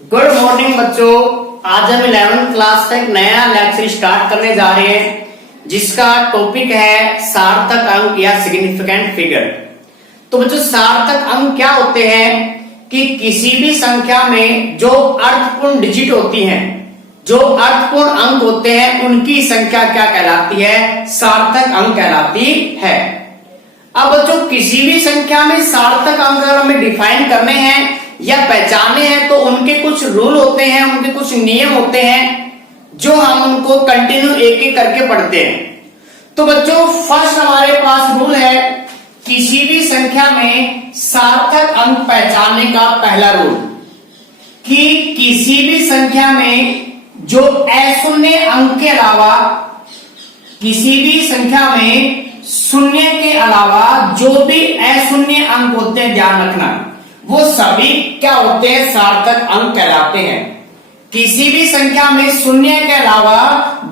Good morning बच्चों। आज हम 11th क्लास का एक नया लेक्चर स्टार्ट करने जा रहे हैं जिसका टॉपिक है सार्थक अंक या सिग्निफिकेंट फिगर। तो बच्चों सार्थक अंक क्या होते हैं कि किसी भी संख्या में जो अर्थपूर्ण डिजिट होती हैं, जो अर्थपूर्ण अंक होते हैं, उनकी संख्या क्या कहलाती है? सार्थक अंक कहलाती है। अब बच्चों किसी भी संख्या में सार्थक अंक अगर हमें डिफाइन करने हैं या पहचाने हैं तो उनके कुछ रूल होते हैं, उनके कुछ नियम होते हैं जो हम उनको कंटिन्यू एक एक करके पढ़ते हैं। तो बच्चों फर्स्ट हमारे पास रूल है किसी भी संख्या में सार्थक अंक पहचानने का पहला रूल कि किसी भी संख्या में जो अशून्य अंक के अलावा, किसी भी संख्या में शून्य के अलावा जो भी अशून्य अंक होते हैं, ध्यान रखना, वो सभी क्या होते हैं? सार्थक अंक कहलाते हैं। किसी भी संख्या में शून्य के अलावा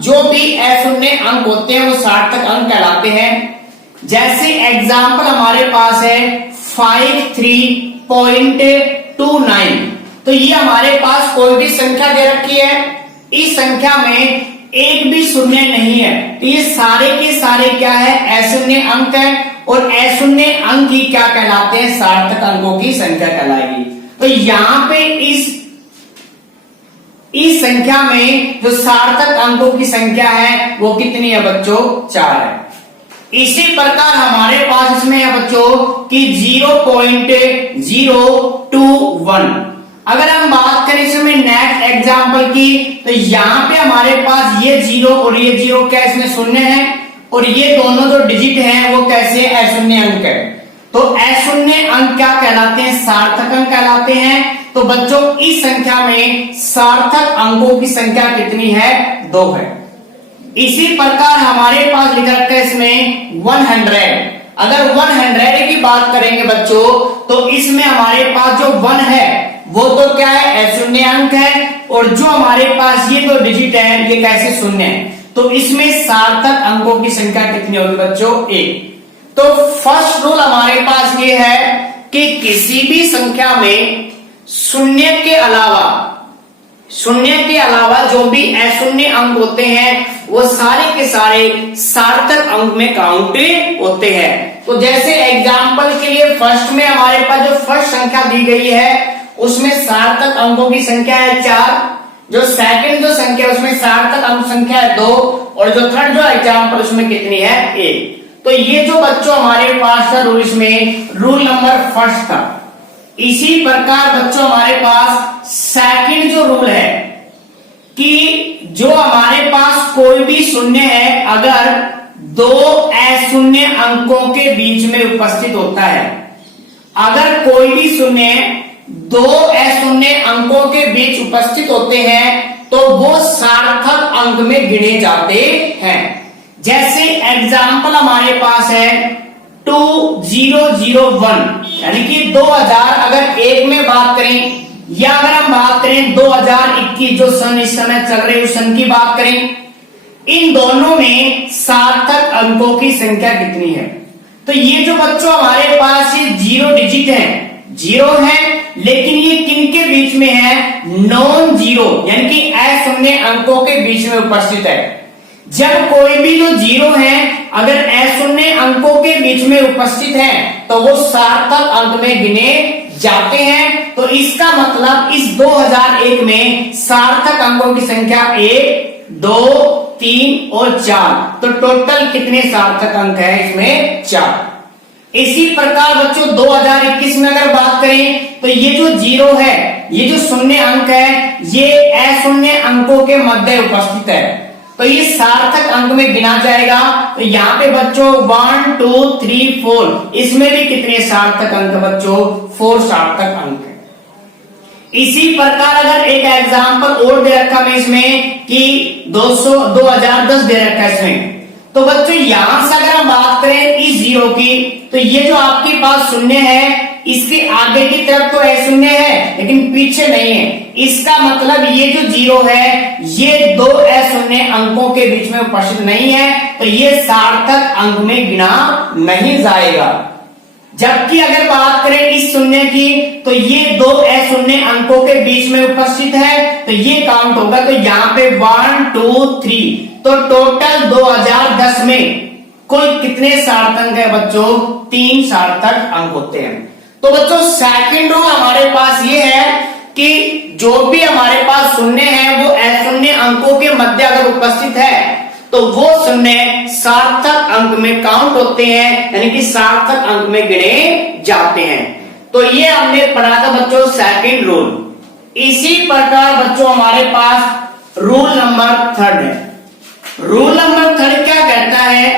जो भी अशून्य अंक होते हैं वो सार्थक अंक कहलाते हैं। जैसे एग्जाम्पल हमारे पास है 53.29। तो ये हमारे पास कोई भी संख्या दे रखी है, इस संख्या में एक भी शून्य नहीं है, तो ये सारे के सारे क्या है? अशून्य अंक है। और अशून्य अंक ही क्या कहलाते हैं? सार्थक अंकों की संख्या कहलाएगी। तो यहां पे इस संख्या में जो सार्थक अंकों की संख्या है वो कितनी है बच्चों? 4 है। इसी प्रकार हमारे पास इसमें है बच्चों कि 0.021। अगर हम बात करें इसमें नेक्स्ट एग्जांपल की, तो यहाँ पे हमारे पास ये 0 और ये 0 क्या इसमें शून्य है, और ये दोनों जो डिजिट हैं वो कैसे? अशून्य अंक है। तो अशून्य अंक क्या कहलाते हैं? सार्थक अंक कहलाते हैं। तो बच्चों इस संख्या में सार्थक अंकों की संख्या कितनी है? 2 है। इसी प्रकार हमारे पास लिखा रखा है इसमें 100। अगर 100 की बात करेंगे बच्चों तो इसमें हमारे पास जो 1 है वो तो क्या है? अशून्य अंक है, और जो हमारे पास ये दो डिजिट है ये कैसे? शून्य है। तो इसमें सार्थक अंकों की संख्या कितनी होगी बच्चों? 1। तो फर्स्ट रूल हमारे पास ये है कि किसी भी संख्या में शून्य के अलावा जो भी अशून्य अंक होते हैं वो सारे के सारे सार्थक अंक में काउंट होते हैं। तो जैसे एग्जांपल के लिए फर्स्ट में हमारे पास जो फर्स्ट संख्या दी गई है उसमें सार्थक अंकों की संख्या है 4, जो सेकंड जो संख्या उसमें सार्थक अंक संख्या है 2, और जो थर्ड जो एग्जांपल उसमें कितनी है? 1। तो ये जो बच्चों हमारे पास था रूल, इसमें रूल नंबर फर्स्ट था। इसी प्रकार बच्चों हमारे पास सेकंड जो रूल है कि जो हमारे पास कोई भी शून्य है अगर 2 अशून्य अंकों के बीच में उपस्थित होता है, अगर कोई भी शून्य 2 अशून्य अंकों के बीच उपस्थित होते हैं तो वो सार्थक अंक में गिने जाते हैं। जैसे एग्जाम्पल हमारे पास है 2001, यानी कि 2000 अगर एक में बात करें, या अगर हम बात करें 2021 जो सन इस समय चल रहे उस सन की बात करें, इन दोनों में सार्थक अंकों की संख्या कितनी है? तो ये जो बच्चों हमारे पास ये 0 डिजिट है, 0 है, लेकिन ये किनके बीच में है? नॉन जीरो, यानी कि अशून्य अंकों के बीच में उपस्थित है। जब कोई भी जो 0 है अगर अशून्य अंकों के बीच में उपस्थित है तो वो सार्थक अंक में गिने जाते हैं। तो इसका मतलब इस 2001 में सार्थक अंकों की संख्या 1, 2, 3 और 4। तो टोटल कितने सार्थक अंक है इसमें? 4। इसी प्रकार बच्चों 2021 में अगर बात करें तो ये जो 0 है, ये जो शून्य अंक है, ये अशून्य अंकों के मध्य उपस्थित है, तो ये सार्थक अंक में गिना जाएगा। तो यहाँ पे बच्चों 1, 2, 3, 4, इसमें भी कितने सार्थक अंक बच्चों? 4 सार्थक अंक है। इसी प्रकार अगर एक एग्जाम्पल और दे रखा है इसमें कि 2010 दे रखा है इसमें, तो बच्चों यहां से अगर हम बात करें इस 0 की, तो ये जो आपके पास शून्य है इसके आगे की तरफ तो अशून्य है लेकिन पीछे नहीं है। इसका मतलब ये जो 0 है ये 2 अशून्य अंकों के बीच में उपस्थित नहीं है, तो ये सार्थक अंक में गिना नहीं जाएगा। जबकि अगर बात करें इस शून्य की तो ये दो अशून्य अंकों के बीच में उपस्थित है, तो ये काउंट होगा। तो यहाँ पे 1 2 3, तो टोटल 2010 में कुल कितने सार्थक अंक है बच्चों? 3 सार्थक अंक होते हैं। तो बच्चों सेकंड रूल हमारे पास ये है कि जो भी हमारे पास शून्य है वो अशून्य अंकों के मध्य अगर उपस्थित है तो वो शून्य सार्थक अंक में काउंट होते हैं, यानी कि सार्थक अंक में गिने जाते हैं। तो ये हमने पढ़ा था बच्चों सेकंड रूल। इसी प्रकार बच्चों हमारे पास रूल नंबर थर्ड है। रूल नंबर थर्ड क्या कहता है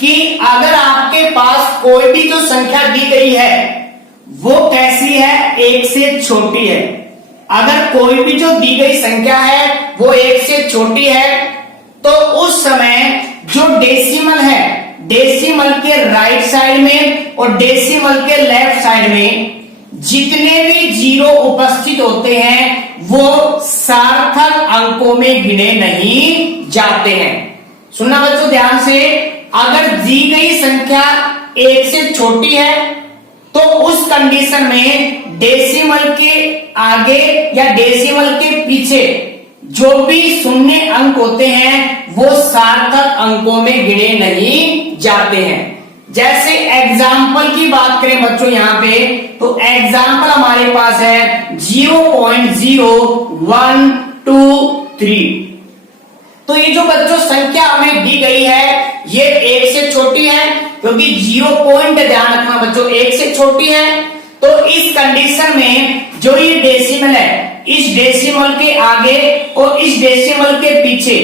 कि अगर आपके पास कोई भी जो संख्या दी गई है वो कैसी है? 1 से छोटी है। अगर कोई भी जो दी गई संख्या है वो 1 से छोटी है तो उस समय जो डेसिमल है, डेसिमल के राइट साइड में और डेसिमल के लेफ्ट साइड में जितने भी जीरो उपस्थित होते हैं वो सार्थक अंकों में गिने नहीं जाते हैं। सुनना बच्चों ध्यान से, अगर दी गई संख्या 1 से छोटी है तो उस कंडीशन में डेसिमल के आगे या डेसिमल के पीछे जो भी शून्य अंक होते हैं वो सार्थक अंकों में गिने नहीं जाते हैं। जैसे एग्जाम्पल की बात करें बच्चों यहाँ पे, तो एग्जाम्पल हमारे पास है 0.0123। तो ये जो बच्चों संख्या हमें दी गई है ये 1 से छोटी है, क्योंकि 0 पॉइंट ध्यान रखना बच्चों 1 से छोटी है। तो इस कंडीशन में जो ये डेसिमल है, इस डेसिमल के आगे और इस डेसिमल के पीछे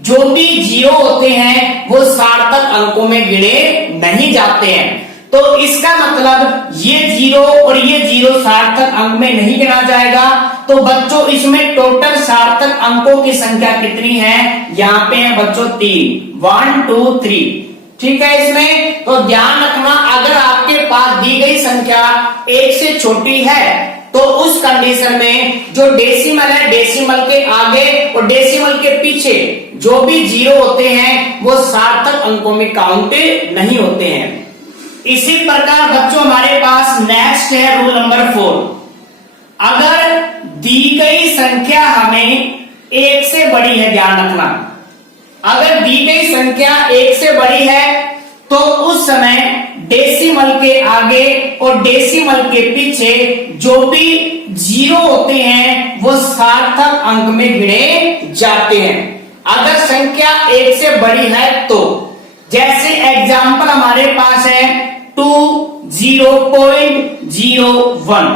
जो भी जीरो होते हैं वो सार्थक अंकों में गिने नहीं जाते हैं। तो इसका मतलब ये जीरो और ये जीरो सार्थक अंक में नहीं गिना जाएगा। तो बच्चों इसमें टोटल सार्थक अंकों की संख्या कितनी है? यहाँ पे है बच्चों 3, 1 2 3, ठीक है। इसमें तो ध्यान रखना, अगर आपके पास दी गई संख्या 1 से छोटी है तो उस कंडीशन में जो डेसिमल है, डेसिमल के आगे और डेसिमल के पीछे जो भी जीरो होते हैं वो सार्थक अंकों में काउंट नहीं होते हैं। इसी प्रकार बच्चों हमारे पास नेक्स्ट है रूल नंबर 4। अगर दी गई संख्या हमें 1 से बड़ी है, ध्यान रखना, अगर दी गई संख्या 1 से बड़ी है तो उस समय डेसिमल के आगे और डेसिमल के पीछे जो भी जीरो होते हैं वो सार्थक अंक में गिने जाते हैं। अगर संख्या 1 से बड़ी है तो जैसे एग्जाम्पल हमारे पास है 20.01,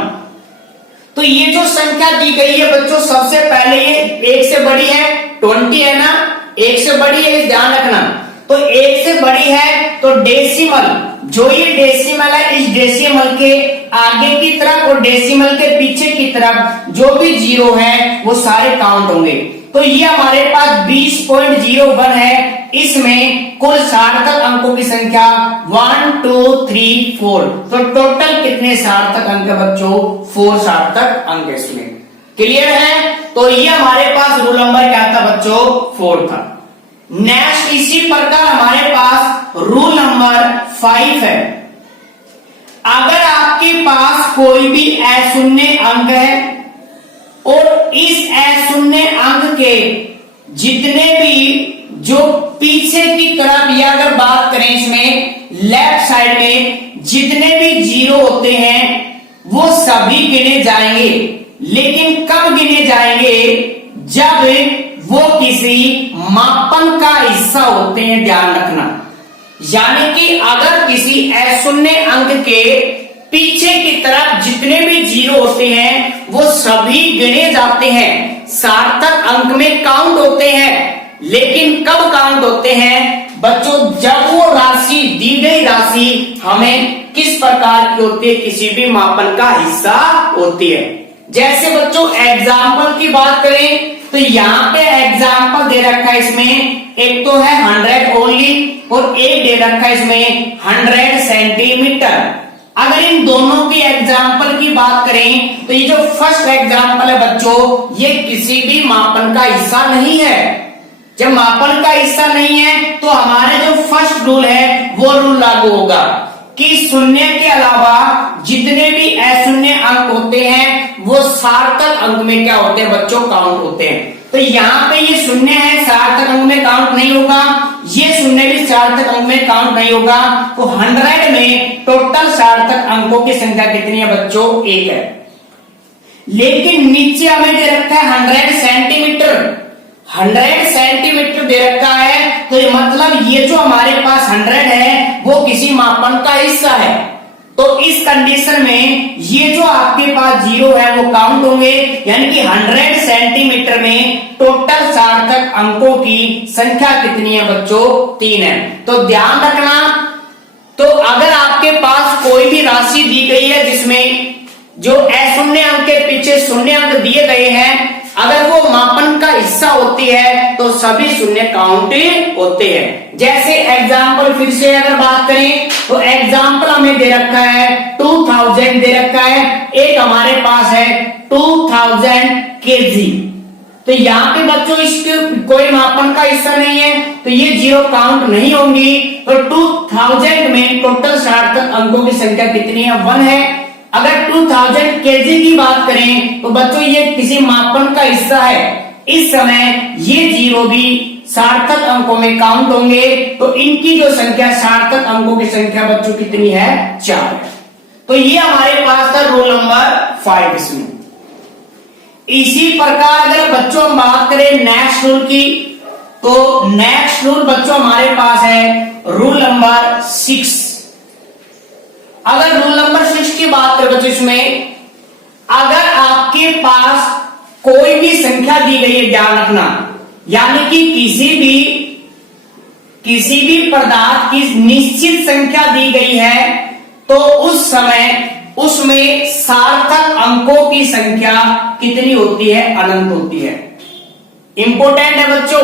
तो ये जो संख्या दी गई है बच्चों सबसे पहले ये 1 से बड़ी है, 20 है ना, 1 से बड़ी है, ध्यान रखना। तो 1 से बड़ी है तो डेसिमल, जो ये डेसिमल है इस डेसिमल के आगे की तरफ और डेसिमल के पीछे की तरफ जो भी जीरो है वो सारे काउंट होंगे। तो ये हमारे पास 20.01 है। इसमें कुल सार्थक अंकों की संख्या 1 2 3 4। तो टोटल कितने सार्थक अंक है बच्चों? 4 सार्थक अंक इसमें। क्लियर है? तो ये हमारे पास रूल नंबर क्या था बच्चों? 4 था। नेक्स्ट इसी प्रकार हमारे पास रूल नंबर 5 है। अगर आपके पास कोई भी अशून्य अंक है और इस अशून्य अंक के जितने भी जो पीछे की तरफ या अगर बात करें इसमें लेफ्ट साइड में जितने भी जीरो होते हैं वो सभी गिने जाएंगे, लेकिन कब गिने जाएंगे? जब वो किसी मापन का हिस्सा होते हैं, ध्यान रखना। यानी कि अगर किसी अशून्य अंक के पीछे की तरफ जितने भी जीरो होते हैं वो सभी गिने जाते हैं, सार्थक अंक में काउंट होते हैं। लेकिन कब काउंट होते हैं बच्चों? जब वो राशि, दी गई राशि हमें किस प्रकार की होती है? किसी भी मापन का हिस्सा होती है। जैसे बच्चों एग्जाम्पल की बात करें तो यहाँ पे एग्जाम्पल दे रखा है, इसमें एक तो है 100 ओनली और एक दे रखा है इसमें 100 सेंटीमीटर। अगर इन दोनों की एग्जाम्पल की बात करें तो ये जो फर्स्ट एग्जाम्पल है बच्चों ये किसी भी मापन का हिस्सा नहीं है। जब मापन का हिस्सा नहीं है तो हमारे जो फर्स्ट रूल है वो रूल लागू होगा कि शून्य के अलावा जितने भी अशून्य अंक होते हैं वो सार्थक अंक में क्या होते हैं बच्चों, काउंट होते हैं। तो यहाँ पे ये शून्य है, सार्थक अंक में काउंट नहीं होगा, ये शून्य भी सार्थक अंक में काउंट नहीं होगा। तो 100 में टोटल सार्थक अंकों की संख्या कितनी है बच्चों, 1 है। लेकिन नीचे हमें दे रखा है 100 सेंटीमीटर, 100 सेंटीमीटर दे रखा है, तो ये मतलब ये जो हमारे पास 100 है वो किसी मापन का हिस्सा है। तो इस कंडीशन में ये जो आपके पास 0 है वो काउंट होंगे, यानी कि 100 सेंटीमीटर में टोटल सार्थक अंकों की संख्या कितनी है बच्चों, 3 है। तो ध्यान रखना, तो अगर आपके पास कोई भी राशि दी गई है जिसमें जो अशून्य अंक के पीछे शून्य अंक दिए गए हैं, अगर वो मापन का हिस्सा होती है तो सभी शून्य काउंट होते हैं। जैसे एग्जाम्पल फिर से अगर बात करें तो एग्जाम्पल हमें दे रखा है 2000 दे रखा है, एक हमारे पास है 2000 kg। तो यहाँ पे बच्चों इसके कोई मापन का हिस्सा नहीं है तो ये 0 काउंट नहीं होंगी। तो 2000 में टोटल सार्थक अंकों की संख्या कितनी है, 1 है। अगर 2000 kg की बात करें तो बच्चों ये किसी मापन का हिस्सा है, इस समय ये 0 भी सार्थक अंकों में काउंट होंगे। तो इनकी जो संख्या सार्थक अंकों की संख्या बच्चों कितनी है, 4 है। तो ये हमारे पास था रूल नंबर 5 इसमें। इसी प्रकार अगर बच्चों हम बात करें नेक्स्ट रूल की, तो नेक्स्ट रूल बच्चों हमारे पास है रूल नंबर 6। अगर रूल नंबर 6 की बात करें बच्चों, इसमें अगर आपके पास कोई भी संख्या दी गई है, ध्यान रखना, यानी कि किसी भी पदार्थ की निश्चित संख्या दी गई है तो उस समय उसमें सार्थक अंकों की संख्या कितनी होती है, अनंत होती है। इंपॉर्टेंट है बच्चों,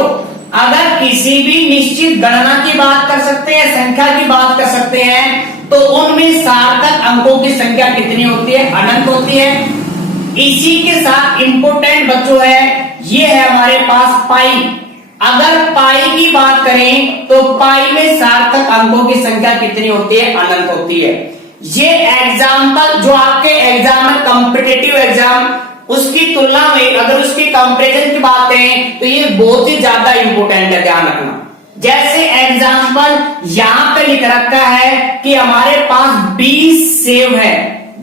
अगर किसी भी निश्चित गणना की बात कर सकते हैं, संख्या की बात कर सकते हैं, तो उनमें सार्थक अंकों की संख्या कितनी होती है, अनंत होती है। इसी के साथ इंपॉर्टेंट बच्चों है ये है हमारे पास पाई। अगर पाई की बात करें तो पाई में सार्थक अंकों की संख्या कितनी होती है, अनंत होती है। ये एग्जाम्पल जो आपके एग्जाम में कॉम्पिटिटिव एग्जाम, उसकी तुलना में अगर उसकी कंपैरिजन की बात करें तो ये बहुत ही ज्यादा इंपॉर्टेंट है, ध्यान रखना। जैसे एग्जाम्पल यहां पे लिख रखा है कि हमारे पास 20 सेब है,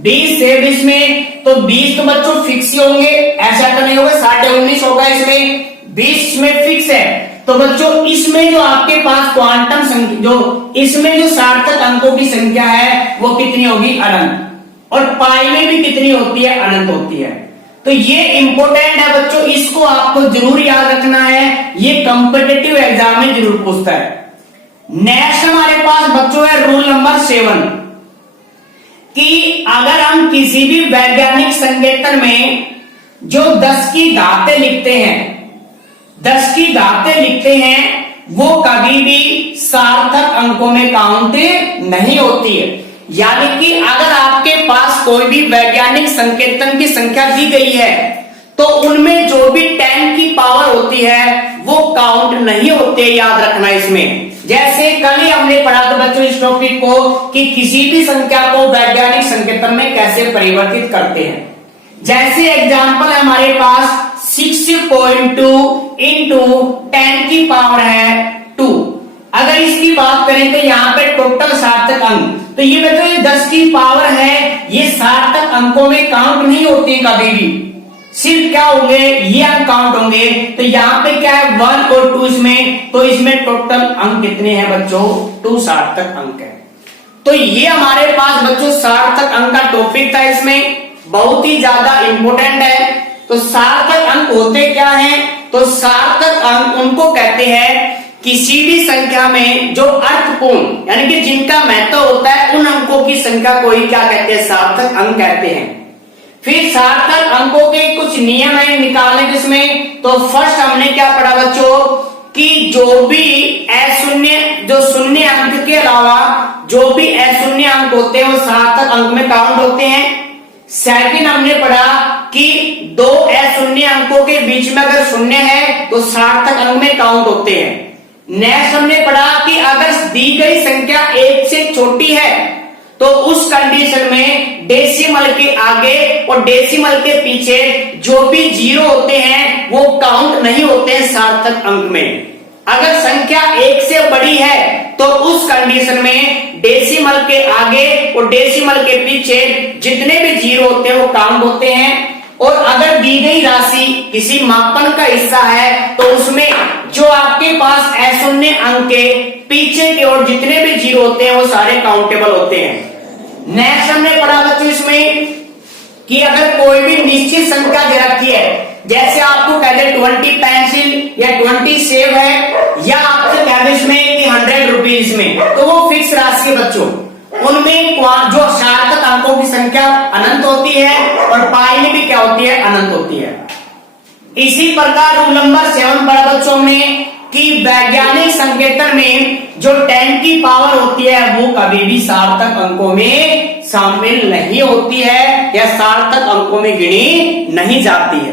20 सेब इसमें, तो 20 तो बच्चों फिक्स ही होंगे, ऐसा तो नहीं होगा 19.5 होगा, इसमें 20 में फिक्स है। तो बच्चों इसमें जो आपके पास क्वांटम संख्या, जो इसमें जो सार्थक अंकों की संख्या है वो कितनी होगी, अनंत। और पाई में भी कितनी होती है, अनंत होती है। तो ये इंपॉर्टेंट है बच्चों, इसको आपको जरूर याद रखना है, ये कॉम्पिटिटिव एग्जाम में जरूर पूछता है। नेक्स्ट हमारे पास बच्चों है रूल नंबर 7 कि अगर हम किसी भी वैज्ञानिक संकेतन में जो 10 की घातें लिखते हैं, 10 की घातें लिखते हैं, वो कभी भी सार्थक अंकों में काउंट नहीं होती है। यानी कि अगर आपके पास कोई भी वैज्ञानिक संकेतन की संख्या दी गई है तो उनमें जो भी 10 की पावर होती है वो काउंट नहीं होते, याद रखना इसमें। जैसे कल ही हमने पढ़ा था बच्चों इस टॉपिक को कि किसी भी संख्या को वैज्ञानिक संकेतन में कैसे परिवर्तित करते हैं। जैसे एग्जाम्पल हमारे पास 6.2 इंटू 10 की पावर है 2। अगर इसकी बात करें तो यहाँ पे टोटल सार्थक अंक, तो ये बच्चों ये 10 की पावर है, ये सार्थक अंकों में काउंट नहीं होती कभी भी, सिर्फ क्या होंगे, ये अंक काउंट होंगे। तो यहाँ पे क्या है 1 और 2 इसमें, तो इसमें टोटल अंक कितने हैं बच्चों, 2 सार्थक अंक है। तो ये हमारे पास बच्चों सार्थक अंक का टॉपिक था, इसमें बहुत ही ज्यादा इंपॉर्टेंट है। तो सार्थक अंक होते क्या हैं, तो सार्थक अंक उनको कहते हैं किसी भी संख्या में जो अर्थपूर्ण यानी कि जिनका महत्व होता है उन अंकों की संख्या को ही क्या कहते हैं, सार्थक अंक कहते हैं। फिर सार्थक अंकों के कुछ नियम है निकालने जिसमें, तो फर्स्ट हमने क्या पढ़ा बच्चों कि जो भी अशून्य, जो शून्य अंक के अलावा जो भी अशून्य अंक होते हैं वो सार्थक अंक में काउंट होते हैं। सेकंड हमने पढ़ा कि 2 अशून्य अंकों के बीच में अगर शून्य है तो सार्थक अंक में काउंट होते हैं। नेक्स्ट हमने पढ़ा कि अगर दी गई संख्या 1 से छोटी है तो उस कंडीशन में डेसिमल के आगे और डेसिमल के पीछे जो भी जीरो होते हैं वो काउंट नहीं होते हैं सार्थक अंक में। अगर संख्या 1 से बड़ी है तो उस कंडीशन में डेसिमल के आगे और डेसिमल के पीछे जितने भी जीरो होते हैं वो काउंट होते हैं। और अगर दी गई राशि किसी मापन का हिस्सा है तो उसमें जो आपके पास अशून्य अंक के पीछे की ओर जितने भी जीरो होते हैं वो सारे काउंटेबल होते हैं। नेक्स्ट हमने पढ़ा बच्चों इसमें कि अगर कोई भी निश्चित संख्या दे रखी है, जैसे आपको कह दे 20 पेंसिल या 20 सेब है, या आपसे कह दे इसमें कि 100 रुपीज में, तो वो फिक्स राशि है बच्चों। उनमें जो सार्थक अंकों की संख्या अनंत होती है और पाई में भी क्या होती है, अनंत होती है। इसी प्रकार रूल नंबर 7 पढ़ा बच्चों में कि वैज्ञानिक संकेतन में जो 10 की पावर होती है वो कभी भी सार्थक अंकों में शामिल नहीं होती है या सार्थक अंकों में गिनी नहीं जाती है।